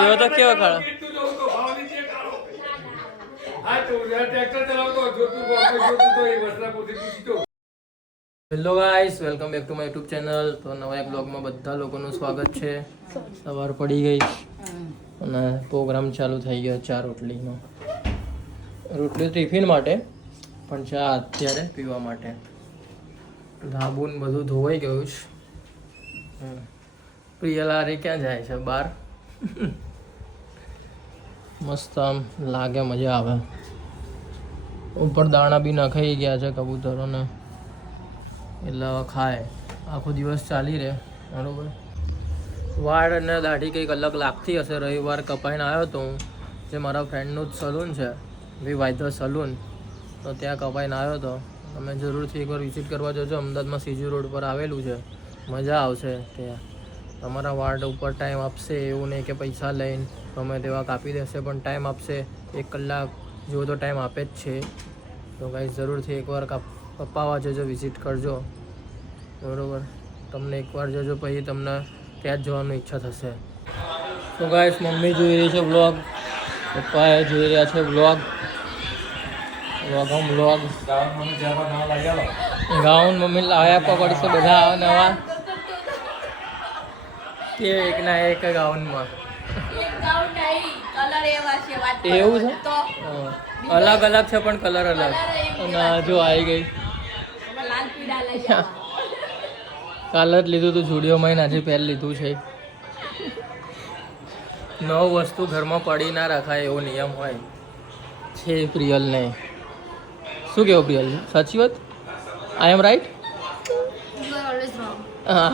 એવો તો કેવો કાળો hello guys, welcome back to my YouTube channel. તો નવા એક બ્લોગમાં બધા લોકોનું સ્વાગત છે. સવાર પડી ગઈ અને પ્રોગ્રામ ચાલુ થઈ ગયો ચા રોટલીનો. રોટલી ટિફિન માટે, પણ ચા અત્યારે પીવા માટે. ધાબુ ને બધું ધોવાઈ ગયું છે. પ્રિયલારે ક્યાં જાય છે? બહાર. મસ્ત આમ લાગે, મજા આવે. ઉપર દાણા બી નખાઈ ગયા છે કબૂતરોને, એટલે હવે ખાય. આખો દિવસ ચાલી રહે. બરાબર. વાળ અને દાઢી કંઈક અલગ લાગતી હશે. રવિવાર કપાઈને આવ્યો તો હું, જે મારા ફ્રેન્ડનું જ સલૂન છે, વાયદર સલૂન. તો ત્યાં કપાઈને આવ્યો હતો. તમે જરૂરથી એકવાર વિઝિટ કરવા જજો. અમદાવાદમાં સીજી રોડ પર આવેલું છે. મજા આવશે ત્યાં. તમારા વાળ ઉપર ટાઈમ આપશે, એવું નહીં કે પૈસા લઈને ગમે તેવા કાપી દેશે, પણ ટાઈમ આપશે. 1 કલાક જેવો તો ટાઈમ આપે જ છે. તો ગાઈસ જરૂરથી એકવાર કપાવવા જજો, વિઝિટ કરજો. બરાબર. તમને એકવાર જજો, પછી તમને ત્યાં જ જવાની ઈચ્છા થશે. તો ગાઈસ મમ્મી જોઈ રહી છે વ્લોગ, પપ્પાએ જોઈ રહ્યા છે વ્લોગ. ગાઉન મમ્મી લાવ્યા આપવા પડશે. બધા આવા નવા કે એકના એક ગાઉનમાં એવું છે. અલગ અલગ છે પણ કલર અલગ. અને જો આવી ગઈ, કાલ જ લીધું હતું સ્ટુડિયોમાં, આજે પહેલ લીધું છે. નવ વસ્તુ ઘરમાં પડી ના રખાય એવો નિયમ હોય છે પ્રિયલ ને. શું કેવું પ્રિયલ? સાચી વાત? આઈ એમ રાઈટ? હા.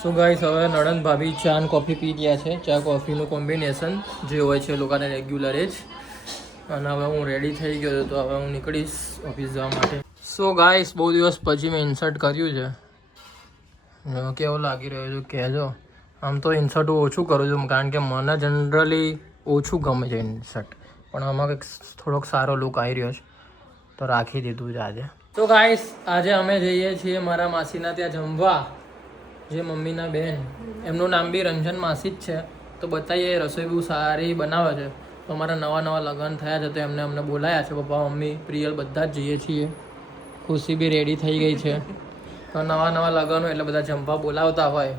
શું ગાઈસ, હવે નણંદ ભાભી ચા અને કોફી પી ગયા છે. ચા કોફીનું કોમ્બિનેશન જે હોય છે લોકોને રેગ્યુલર એ જ. અને હવે હું રેડી થઈ ગયો તો હવે હું નીકળીશ ઓફિસ જવા માટે. સો ગાઈસ, બહુ દિવસ પછી મેં ઇન્સર્ટ કર્યું છે. કેવું લાગી રહ્યું છે કહેજો. આમ તો ઇન્સર્ટ હું ઓછું કરું છું, કારણ કે મને જનરલી ઓછું ગમે છે ઇન્સર્ટ, પણ આમાં કંઈક થોડોક સારો લુક આવી રહ્યો છે તો રાખી દીધું છે આજે. તો ગાઈસ, આજે અમે જઈએ છીએ મારા માસીના ત્યાં જમવા, જે મમ્મીના બેન, એમનું નામ બી રંજન માસી જ છે. તો બતાવીએ, રસોઈ બહુ સારી બનાવે છે. તો અમારા નવા લગ્ન થયા છે તો અમને બોલાયા છે. પપ્પા, મમ્મી, પ્રિયલ બધા જ જઈએ છીએ. ખુશી બી રેડી થઈ ગઈ છે. તો નવા લગ્નો એટલે બધા જમવા બોલાવતા હોય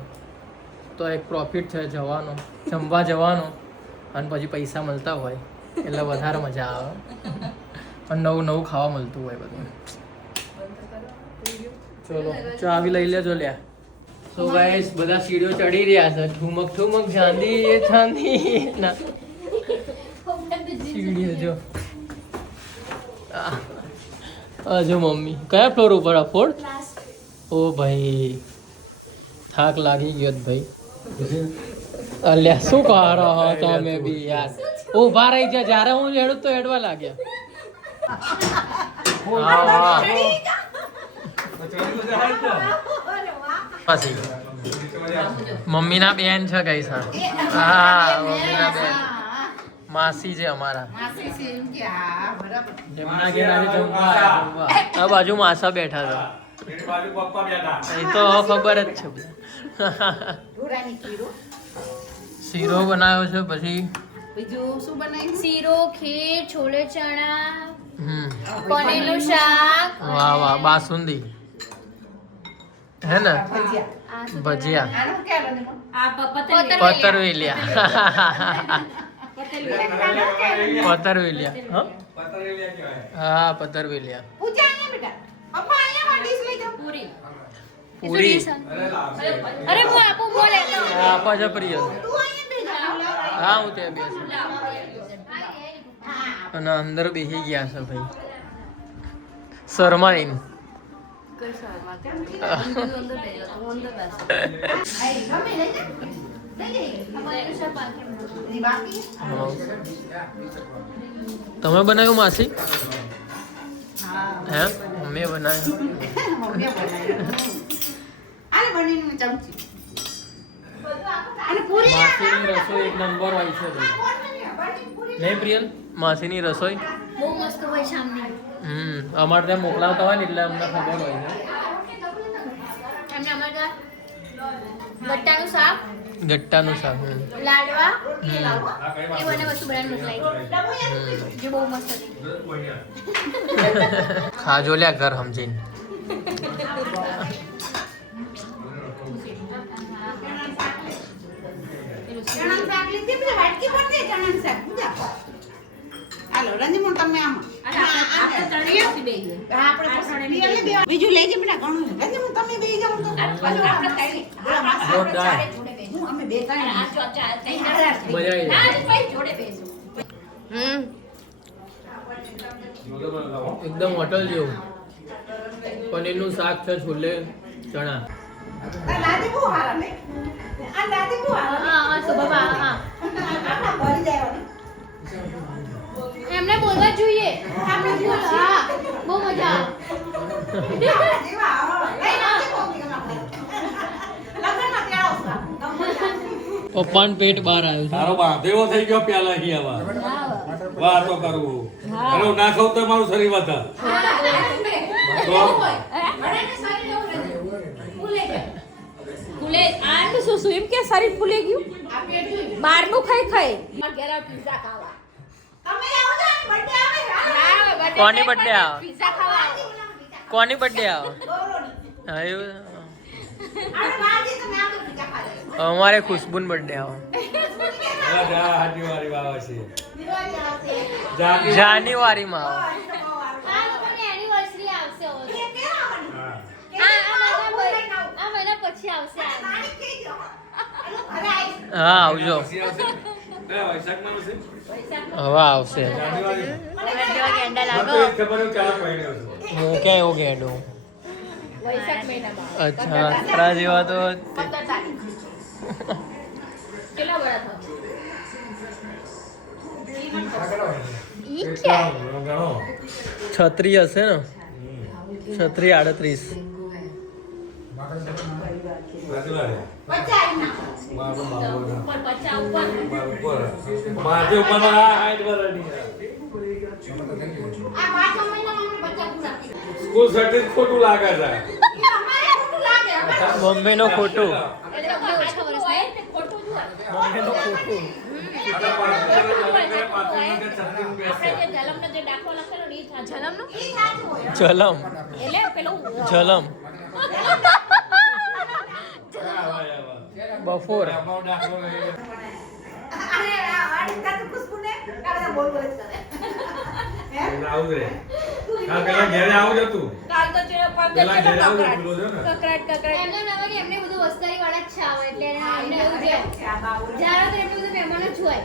તો એક પ્રોફિટ છે જવાનો, જમવા જવાનો, અને પછી પૈસા મળતા હોય એટલે વધારે મજા આવે. અને નવું ખાવા મળતું હોય બધું. ચલો ચાવી લઈ લેજો લ્યા. સો ગાઈસ, બધા સીડીઓ ચડી રહ્યા છે. ઠુમક ઠુમક ચાંદી ચાંદી ના સીડીઓ જો. જો મમ્મી કયા ફ્લોર ઉપર? 4th? ઓ ભાઈ, થાક લાગી ગયો ભાઈ. અલ્યા શું કરો તમે બી યાર? ઉભા રહી જા, જ્યારે હું હેડું તો હેડવા લાગ્યા. મમ્મીના બેન છે કઈ સર? હા, મમ્મીના બેન માસી છે અમારા. એમના ઘેર આજે જમવા આવ્યા. આ બાજુ માસા બેઠા હતા. એ તો ખબર જ છે. શીરો બનાવ્યો છે, પછી બીજું શું બનાવ્યું? શીરો, ખીર, છોલે ચણા, પનીરનું શાક. વાહ વાહ, બાસુંદી હે ને, ભજીયા, આનું ક્યાં બને? પતરવેલિયા. પતરવેલિયા, હા પતરવેલિયા. પૂજા અહીંયા બેટા. પપ્પા અહીંયા ડીશ લઈ જાઓ. પૂરી. પૂરી અરે હું આપું, બોલે આપા છે પ્રિય. તું અહીંયા બેજા. હા, હું ત્યાં બેસું. અને અંદર બેસી ગયા છે ભાઈ શર્માઈન. તમે બનાવ્યું માસી? હે, મમ્મીએ બનાવ્યું. માસીની રસોઈ એક નંબર હોય છે ભાઈ. નહીં પ્રિયલ? માસીની રસોઈ બહુ મસ્ત હોય સામે. અમારે ત્યાં મોકલાવતા હોય ને એટલે અમને ખબર હોય છે. એમને અમારે ગટ્ટાનું શાક, ગટ્ટાનું શાક. લાડવા, હમ. એ બંને વસ્તુ બનાવીને મોકલાઈ જે બહુ મસ્ત હતી. ખાજો લ્યા ઘર સમજીને. ચણાનું શાક લીધી પછી વાટકી પર દે ચણાનું શાક પૂજા. હાલો રંજીમો તમે આમ આપણે ચણી બેહી ગયા. આપણે બીજું લેજે બેટા ઘણું છે. રંજીમો તમે બેહી જાવ તો આપણે ખાઈ જોરદાર. અમે બે ત્રણ મજા આવી જોડે બેસો. એકદમ હોટલ જેવું. પનીરનું શાક છે, છોલે ચણા. દાદી બહુ હારા ને આ દાદી બહુ હારા હા સુભા હા આપણા ભરી જાય એમને બોલવા જોઈએ. આપણે બોલ હા બહુ મજા આવે. જેવા આવો લઈ આવજે કોફી કમા લગનમાં ત્યાં આવવા પપ્પાનું પેટ બહાર આવ્યું તારો બાંધેવો થઈ ગયો પેલા હી આવા વાતો કરવું અરે હું ના ખાઉં તો મારું શરીર વધે ફૂલે આનું શું શું એમ કે શરીર ફૂલે ગયું બહારનું ખાઈ ખાઈ ઘરે પિઝા ખાવા તમે આવો છો ને બર્થડે આવે કોની birthday આવે? પિઝા ખાવા કોની બર્થડે આવે? ગૌરવની હા, એવું. આને બાજી તમે આવો બીજા ખાવા અમારે ખુશ્બુન બર્થડે આવે. જા હાજી વારી વાવા છે દિવાળી આવશે જાન્યુઆરીમાં આવે. આ લોકોની એનિવર્સરી આવશે હવે. એ કેવા બની હા આ મહિના પછી આવશે આ. તારીખ કઈ દો એનો ઘરે આવી હા, આવજો. પછી આવશે ને? કયા વૈશાખમાં આવશે? હવે આવશે. જાન્યુઆરી? મને તો એ જ ખબર હોય ક્યારે પહેર્યો છે. હું ક્યાં એવું કહેડું. વૈશાખ મહિનામાં અચ્છા, તારા જેવા તો 15 તારીખ કેટલા બડા થયો ઈ એટલા કે ગણો. 36 હશે ને? 36 38. રાજુલારે. બચ્ચા આવી નાખો મારો બાબો ના. ઉપર 50 ઉપર મારો ઉપર. માથે ઉપરનો આ 60 વર્ષની આ. આ 5 મહિનામાં અમે બચ્ચા પૂરા કરી સ્કૂલ સર્ટિફિકેટ ખોટું લાગે છે એ અમારે ખોટું લાગે અમે બોમ્બેનો ખોટું. એટલે ઓછા વર્ષ હોય ને ખોટું જ હોય બોમ્બેનો ખોટું. આપણે જે જલમનો જે દાખલો લખેલો ને ઈ જલમનો ઈ સાચું હોય જલમ. એટલે પેલું જલમ. બફોર. અરે આ વાડી કાતું ખુશ્બુ ને કાલે બોલ બોલ કરે હે આવું રે આ પેલા ઘરે આવું જ હતું કાલ તો જે પેલા ઘરે આવું જ પેલો છે ને કકરાટ એમને નવાની એમને બધું વસ્તારી વાળા જ છે આવે એટલે એમને એવું છે આ બાબુ જારો તો એટલું બધું મહેમાનો જ હોય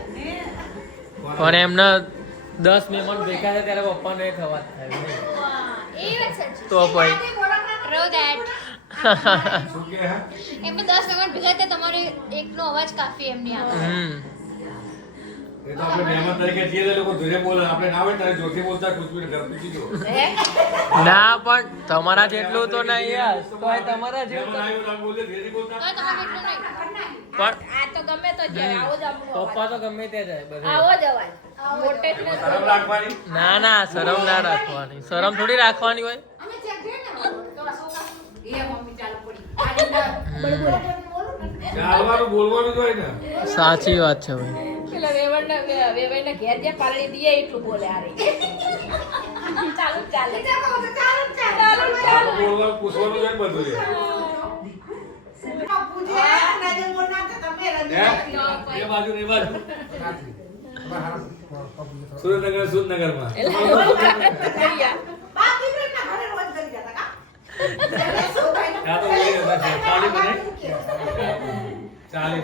પણ એમના 10 મહેમાન ભેગા થાય ત્યારે પપ્પાને એક અવાજ થાય. એ વાત સાચી તો ભાઈ રો ધેટ શું કે હે એમને 10 મહેમાન ભેગા થાય તમારે એકનો અવાજ કાફી એમની આવે એ તો આપણે મહેમાન તરીકે છીએ એટલે લોકો ધીરે બોલે આપણે ના હોય ત્યારે જોરથી બોલતા ખુશબુને ઘર પૂછી જો ના, પણ તમારા જેટલું તો નહીં યાર. તોય તમારા મહેમાન જેટલું. આવ્યો તો આમ બોલે ધીરે બોલતા તો તમારે એટલું નહીં પણ આ તો ગમે તો જાય આવો જ પપ્પા તો ગમે ત્યાં જાય બધે. આવો જ અવાજ મોટે જ નથી. શરમ રાખવાની ના ના, શરમ ના રાખવાની. શરમ થોડી રાખવાની હોય. અમે ચેક જોઈ ને તો સોકા એ મમ્મી ચાલુ પડી ચાલવાનું બોલવાનું જ હોય ને સાચી વાત છે ભાઈ. પેલા વેવણના ઘેર જે પાલડી દીએ એટલું બોલે આ રહી ચાલુ જ ચાલે આપણે બોલવાનું પૂછવાનું જ હોય ને બધું હે એ બાજુ ને એ બાજુ સુરેન્દ્રનગરમાં ત્યાં તો બોલી હતા ચાલી બને ચાલી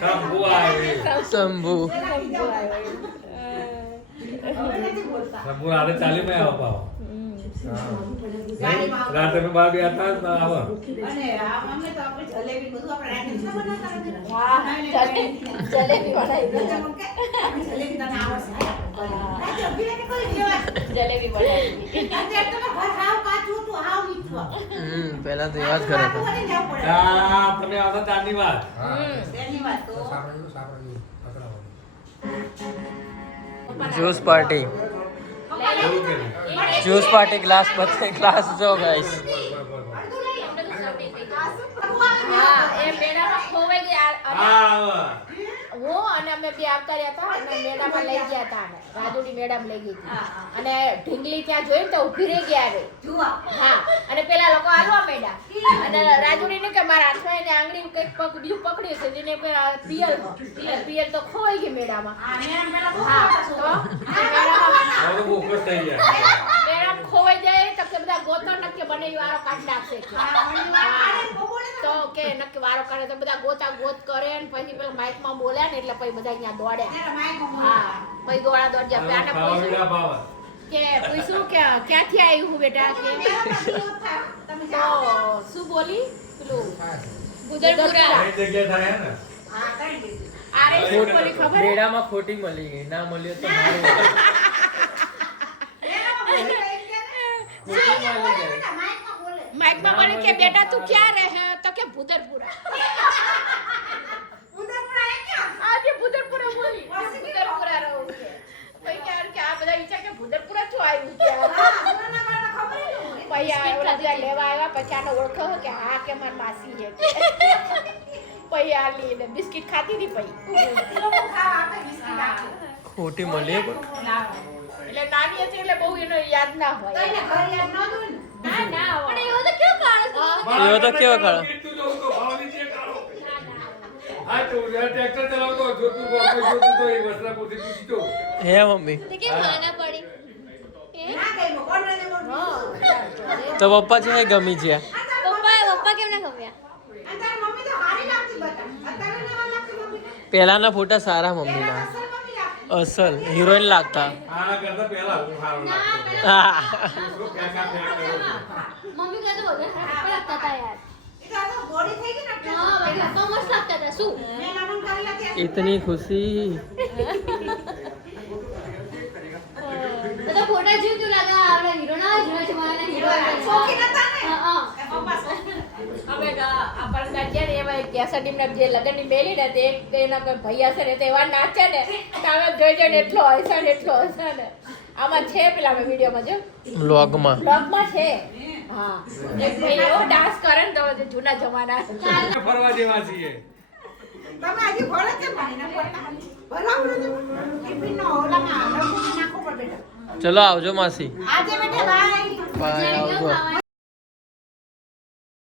શંભુ આવે શંભુ. શંભુ રાતે ચાલી માં આવો પાવો રાતે મેં બાર ગયા હતા તો આવો જલેબી જલેબી પહેલા તો એવા જ કરે હતા. તમે આવતા ત્યારની વાત જ્યુસ પાર્ટી. એવું કે નહીં? જ્યુસ પાર્ટી ગ્લાસ બધે ગ્લાસ જો ગાઈસ હા એ મેળામાં ખોવાઈ ગયા હા હું અને અમે બે આવતા રહ્યા હતા અને મેળામાં લઈ ગયા હતા અમે. રાજુડી મેળામાં લઈ ગઈ હતી અને ઢીંગલી ત્યાં જોઈને તો ઊભી રહી ગયા હવે હા અને પેલા લોકો હાલવા માંડ્યા અને રાજુડી ને કે મારા હાથમાં એને આંગળી કંઈક બીજું પકડ્યું છે જેને પિયલ તો ખોવાઈ ગઈ મેળામાં હા તો મેળામાં હવે તો બહુ ખુશ થઈ ગયા મેળામાં ખોવાઈ જાય તો કે બધા ગોતો નક્કી બને વારો કાઢી નાખશે તો કે નક્કી વારો કાઢે તો બધા ગોતા ગોત કરે ને પછી પેલા માઇકમાં બોલ્યા ને એટલે પછી બધા અહીંયા દોડ્યા હા પછી દોડા દોડ્યા આને ખાવા પૂછ્યું પીવા ભાવ કે પૂછ્યું કે ક્યાંથી આવી હું બેટા કે તો શું બોલી પેલું ગુદરપુરા કઈ જગ્યાએ થાય હે ને આરે શું બોલી ખબર હે? મેળામાં ખોટી મળી ગઈ ના મળ્યો તો મારું ખોટી મળી ગઈ માઇકમાં બોલે કે બેટા તું ક્યાં રહે તો કે ભૂદરપુરા આજે ભૂદરપુરા બોલી ભૂદરપુરા રહું કે પછી કે આ બધા ઈચ્છા કે ભૂદરપુરા શું આવ્યું કે પછી આ ઓલા બધા લેવા આવ્યા પછી આને ઓળખો કે હા કે મારી માસી છે પછી આ લઈને બિસ્કિટ ખાતી હતી પછી ખોટી મળી પણ એટલે નાની હતી એટલે બહુ એને યાદ ના હોય ના ના પણ એવો તો કેવો કાળો એવો તો કેવો કાળો? કેટલું જોઉં તો ભાવ નીચે કાઢો હા તો ટ્રેક્ટર ચલાવતો જોતું તો એ વસ્ત્રાપુરથી પૂછી તો હે મમ્મી તો કે માના પડી તો પપ્પા છે ગમી છે પપ્પા કેમ ના ગમ્યા પહેલાના ફોટા સારા મમ્મીના અસલ હિરોઈન લાગતા આના કરતા પહેલા હું સારો લાગતો હા. શું ફેંકા ફેંક કરો છો? મમ્મી કહે તો બધા સારા લાગતા હતા યાર હા ભાઈ પપ્પા મસ્ત લાગતા હતા શું इतनी खुशी તો ફોટા જોયું તું લાગે આપણે હીરો ના હીરો છે મારા હીરો હા આપણે આપણને ગયા ને એમાં કેસડીમના જે લગનની મેલી ને તે એક એના કોઈ ભૈયા છે ને તે એવા નાચે ને તો અમે જોઈ જોઈને એટલો હસા ને આમાં છે પેલા અમે વિડીયોમાં જો વ્લોગમાં બ્લોગમાં છે હા એક ભાઈ એવો ડાન્સ કરે ને તો જે જૂના જમાના ફરવા જેવા છીએ તમે હજી ભરો છે ભાઈને ભરાવું ટિફિન નો ઓલામાં નાખો પર બેટા ચલો આવજો માસી આજે બેટા બાય બાય આવજો